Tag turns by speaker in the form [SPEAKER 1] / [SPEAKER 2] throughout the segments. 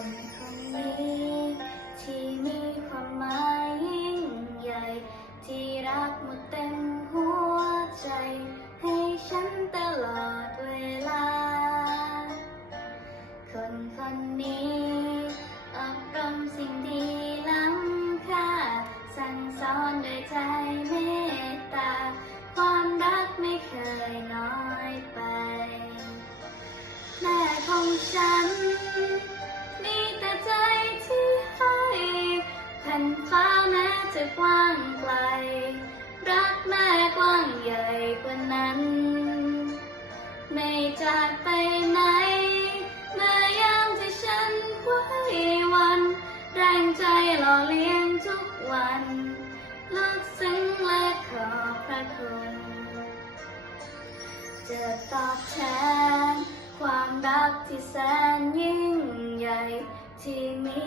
[SPEAKER 1] คนคนี้ ที่มีความหมายยิ่งใหญ่ ที่รักหมดเต็มหัวใจ ให้ฉันตลอดเวลา คนคนนี้อบรมสิ่งดีล้ำค่า สั่งสอนด้วยใจเมตตา ความรักไม่เคยน้อยไป แม่ของฉัน จะกว้างไกล รักแม่กว้างใหญ่กว่านั้น ไม่จากไปไหน เมื่อยามที่ฉันไว้วัน แรงใจหล่อเลี้ยงทุกวันลึกซึ้งและขอบพระคุณจะตอบแทนความรักที่แสนยิ่งใหญ่ ที่มี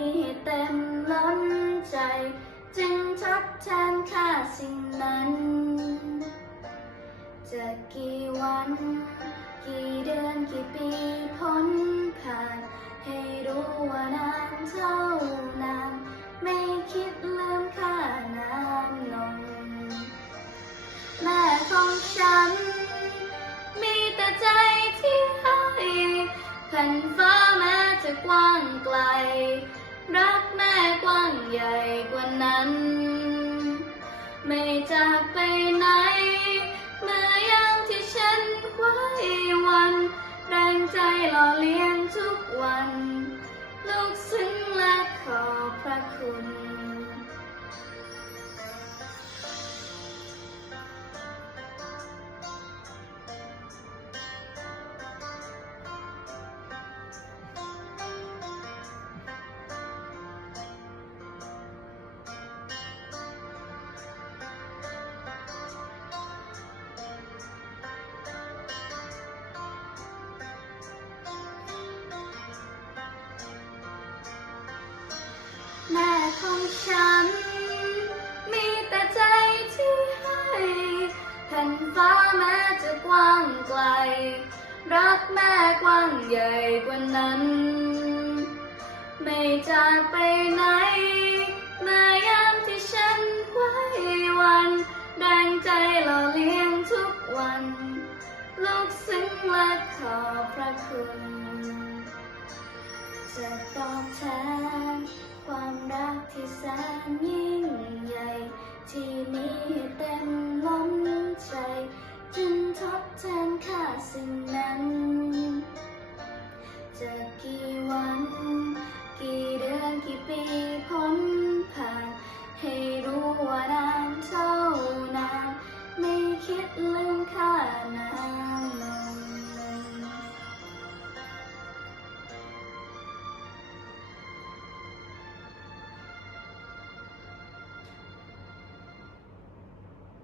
[SPEAKER 1] เต็มล้นใจ จึงทดแทนค่าสิ่งนั้น จะกี่วัน กี่เดือนกี่ปีพ้นผ่าน ให้รู้ว่านานเท่านานไม่คิดลืมค่าน้ำนมแม่ของฉัน มีแต่ใจที่ให้แผ่นฟ้าแม้จะกว้างไกล รักแม่กว้างใหญ่กว่านั้น ไม่จากไปไหน เมื่อยามที่ฉันไว้วัน แรงใจหล่อเลี้ยงทุกวัน ลูกซึ้งและขอบพระคุณ ของฉัน มีแต่ใจที่ให้แผ่นฟ้าแม้จะกว้างไกล รักแม่กว้างใหญ่กว่านั้น ไม่จากไปไหนเมื่อยามที่ฉันไว้วันแรงใจหล่อเลี้ยงทุกวัน ลูกซึ้งและขอบพระคุณ จะตอบแทนความรักที่แสนยิ่งใหญ่ ที่มีเต็มล้นใจ จึงทดแทนค่าสิ่งนั้น จะกี่วันกี่เดือนกี่ปีพ้น